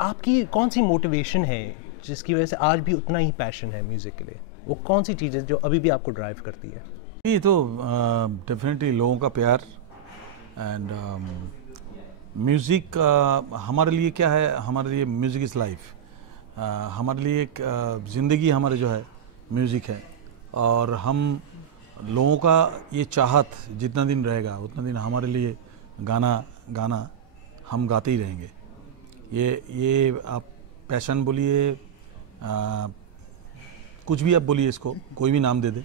आपकी कौन सी मोटिवेशन है जिसकी वजह से आज भी उतना ही पैशन है म्यूज़िक के लिए? वो कौन सी चीज़ है जो अभी भी आपको ड्राइव करती है? ये तो डेफिनेटली लोगों का प्यार एंड म्यूज़िक हमारे लिए क्या है, हमारे लिए म्यूज़िक इज़ लाइफ। हमारे लिए एक ज़िंदगी हमारे जो है म्यूज़िक है, और हम लोगों का ये चाहत जितना दिन रहेगा उतना दिन हमारे लिए गाना हम गाते ही रहेंगे। ये आप पैशन बोलिए, कुछ भी आप बोलिए, इसको कोई भी नाम दे दे,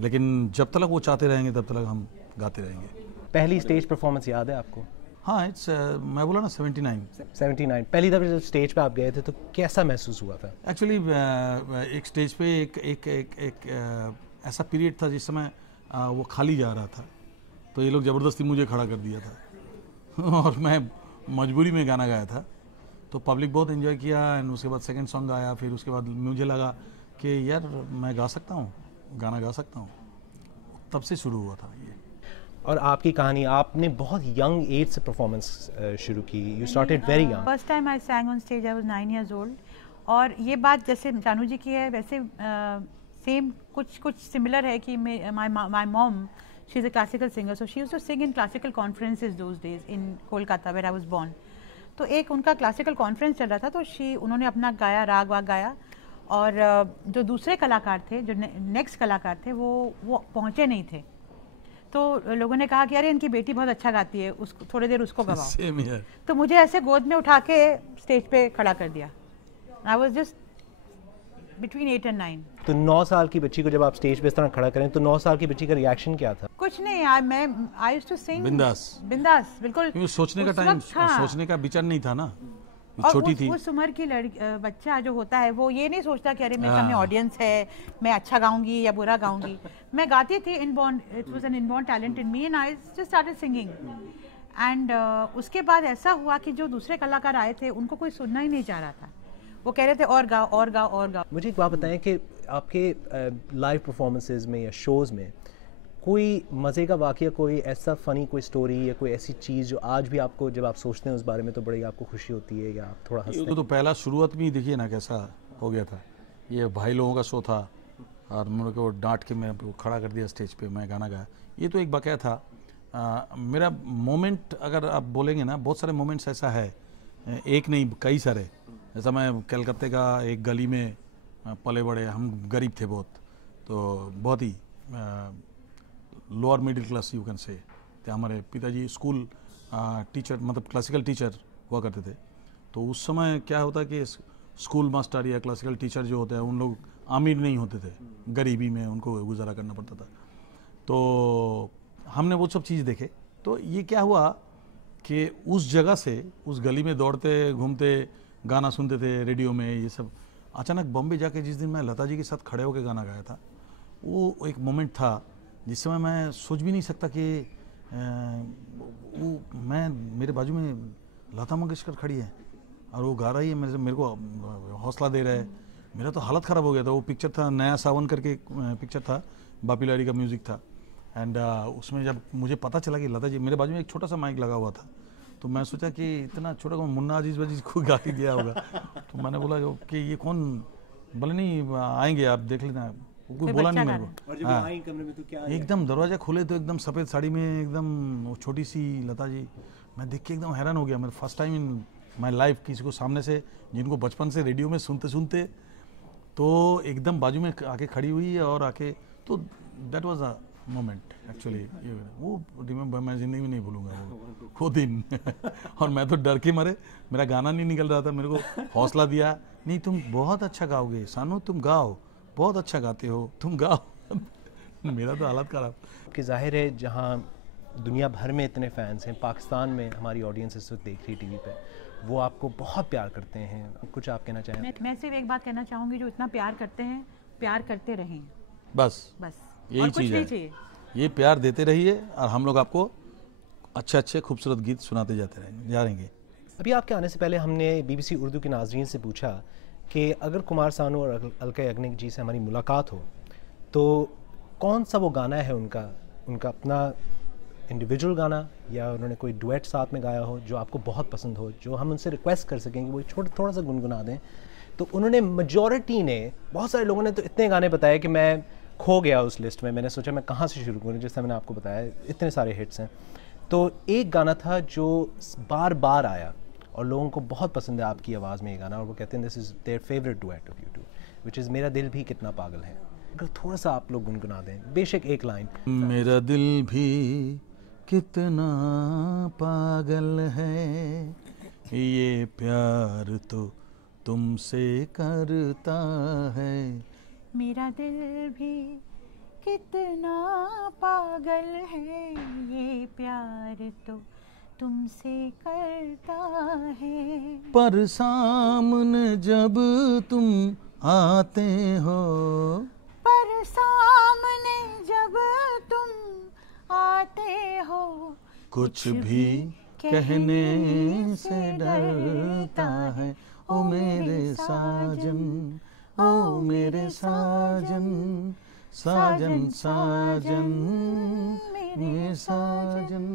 लेकिन जब तक वो चाहते रहेंगे तब तक हम गाते रहेंगे। पहली स्टेज परफॉर्मेंस याद है आपको? हाँ, इट्स मैं बोला ना 79 पहली दफ़ा जब स्टेज पे आप गए थे तो कैसा महसूस हुआ था? एक्चुअली एक स्टेज पे एक ऐसा पीरियड था जिस समय वो खाली जा रहा था, तो ये लोग ज़बरदस्ती मुझे खड़ा कर दिया था और मैं मजबूरी में गाना गाया था, तो पब्लिक बहुत एंजॉय किया। एंड उसके बाद सेकंड सॉन्ग आया, फिर उसके बाद मुझे लगा कि यार मैं गा सकता हूँ, गाना गा सकता हूँ, तब से शुरू हुआ था ये। और आपकी कहानी, आपने बहुत यंग एज से परफॉर्मेंस शुरू की, you started very young. First time I सैंग on stage I was 9 years old। और ये बात जैसे जानू जी की है वैसे सेम कुछ सिमिलर है कि my mom she is a classical singer, so she used to sing in classical conferences those days in Kolkata where I was born. तो एक उनका क्लासिकल कॉन्फ्रेंस चल रहा था, तो उन्होंने अपना गाया, राग वाग गाया, और जो दूसरे कलाकार थे, जो नेक्स्ट कलाकार थे, वो पहुँचे नहीं थे। तो लोगों ने कहा कि अरे इनकी बेटी बहुत अच्छा गाती है, उसको थोड़ी देर उसको गवाओ। तो मुझे ऐसे गोद में उठा के स्टेज पे खड़ा कर दिया। I was just between 8 and 9। तो 9 साल की बच्ची को जब आप स्टेज पे इस तरह खड़ा करें, तो 9 साल की बच्ची का रिएक्शन क्या था? कुछ नहीं, आई यूज्ड टू सिंग बिंदास बिल्कुल। क्योंकि सोचने का टाइम, सोचने का विचार नहीं था ना, छोटी थी। उस उम्र की बच्चा जो होता है वो ये नहीं सोचता कि अरे मेरे सामने ऑडियंस है, मैं अच्छा गाऊंगी या बुरा गाऊंगी। मैं गाती थी, inborn, it was an inborn talent in me and I just started singing. And उसके बाद ऐसा हुआ कि जो दूसरे कलाकार आए थे उनको कोई सुनना ही नहीं चाह रहा था, वो कह रहे थे और गाओ और गाओ और गाओ। मुझे एक बात बताएं कि आपके लाइव परफॉर्मेंसेज में या शोज़ में कोई मज़े का वाक़या, कोई ऐसा फ़नी कोई स्टोरी या कोई ऐसी चीज़ जो आज भी आपको, जब आप सोचते हैं उस बारे में, तो बड़ी आपको खुशी होती है या आप थोड़ा हंसते हैं? तो पहला शुरुआत में ही देखिए ना कैसा हो गया था। ये भाई लोगों का शो था और मेरे को डांट के मैं खड़ा कर दिया स्टेज पे, मैं गाना गाया। ये तो एक वाक़या था। मेरा मोमेंट अगर आप बोलेंगे ना, बहुत सारे मोमेंट्स ऐसा है, एक नहीं कई सारे। जैसा मैं कलकत्ते का एक गली में पले बड़े, हम गरीब थे बहुत, तो बहुत ही lower middle class you can say. तो हमारे पिताजी स्कूल टीचर, मतलब क्लासिकल टीचर हुआ करते थे। तो उस समय क्या होता कि स्कूल मास्टर या क्लासिकल टीचर जो होते हैं उन लोग अमीर नहीं होते थे, गरीबी में उनको गुजारा करना पड़ता था। तो हमने वो सब चीज़ देखे। तो ये क्या हुआ कि उस जगह से, उस गली में दौड़ते घूमते गाना सुनते थे रेडियो में, ये सब। अचानक बॉम्बे जाके जिस दिन मैं लता जी के साथ खड़े होकर गाना गाया था, वो एक मोमेंट था जिस समय मैं सोच भी नहीं सकता कि मेरे बाजू में लता मंगेशकर खड़ी है और वो गा रही है, मेरे को हौसला दे रहा है। मेरा तो हालत ख़राब हो गया था। वो पिक्चर था, नया सावन करके पिक्चर था, बापी लारी का म्यूज़िक था। एंड उसमें जब मुझे पता चला कि लता जी, मेरे बाजू में एक छोटा सा माइक लगा हुआ था, तो मैं सोचा कि इतना छोटा मुन्ना अजीज वजीज को गा ही दिया होगा। तो मैंने बोला कि ये कौन, बोले नहीं आएंगे आप देख लेना। कोई बोला नहीं मेरे को। और जब आई कमरे में तो क्या एकदम दरवाजा खोले तो एकदम सफ़ेद साड़ी में, एकदम छोटी सी लता जी। मैं देख के एकदम हैरान हो गया। मेरा first time in my life किसी को सामने से, जिनको बचपन से रेडियो में सुनते सुनते, तो एकदम बाजू में आके खड़ी हुई है और आके, तो that was a moment actually. वो रिमेंबर, मैं ज़िंदगी में नहीं भूलूंगा वो दिन। और मैं तो डर के मारे, मेरा गाना नहीं निकल रहा था। मेरे को हौसला दिया, नहीं तुम बहुत अच्छा गाओगे सानू, तुम गाओ, बहुत अच्छा गाते हो, तुम गाओ। मेरा तो हालत खराब। कि जाहिर है जहाँ दुनिया भर में इतने फैंस हैं, पाकिस्तान में हमारी ऑडियंस इस वक्त देख रही टीवी पे, वो आपको बहुत प्यार करते हैं। कुछ आप कहना चाहें? मैं सिर्फ एक बात कहना चाहूँगी, जो इतना प्यार करते हैं, प्यार करते रहें, बस यही चीज़ है। ये प्यार देते रहिए और हम लोग आपको अच्छे अच्छे खूबसूरत गीत सुनाते जा रहेंगे। अभी आपके आने से पहले हमने BBC उर्दू के नाज़रीन से पूछा कि अगर कुमार सानू और अलका याग्निक जी से हमारी मुलाकात हो तो कौन सा वो गाना है उनका अपना इंडिविजुअल गाना या उन्होंने कोई डुएट साथ में गाया हो जो आपको बहुत पसंद हो, जो हम उनसे रिक्वेस्ट कर सकें कि वो थोड़ा सा गुनगुना दें? तो उन्होंने, मेजॉरिटी ने, बहुत सारे लोगों ने तो इतने गाने बताए कि मैं खो गया उस लिस्ट में। मैंने सोचा मैं कहाँ से शुरू करूँ, जैसे मैंने आपको बताया इतने सारे हिट्स हैं। तो एक गाना था जो बार बार आया और लोगों को बहुत पसंद है आपकी आवाज़ में ये गाना, और वो कहते हैं this is their favourite duet of you two, which is मेरा दिल भी कितना पागल है। अगर थोड़ा सा आप लोग गुनगुना दें, बेशक एक लाइन। मेरा दिल भी कितना पागल है, ये प्यार तो तुमसे करता है। मेरा दिल भी कितना पागल है, ये प्यार तो तुमसे करता है। पर सामने जब तुम आते हो, पर सामने जब तुम आते हो, कुछ भी कहने से डरता है। ओ मेरे साजन, ओ मेरे साजन, साजन साजन, मेरे साजन।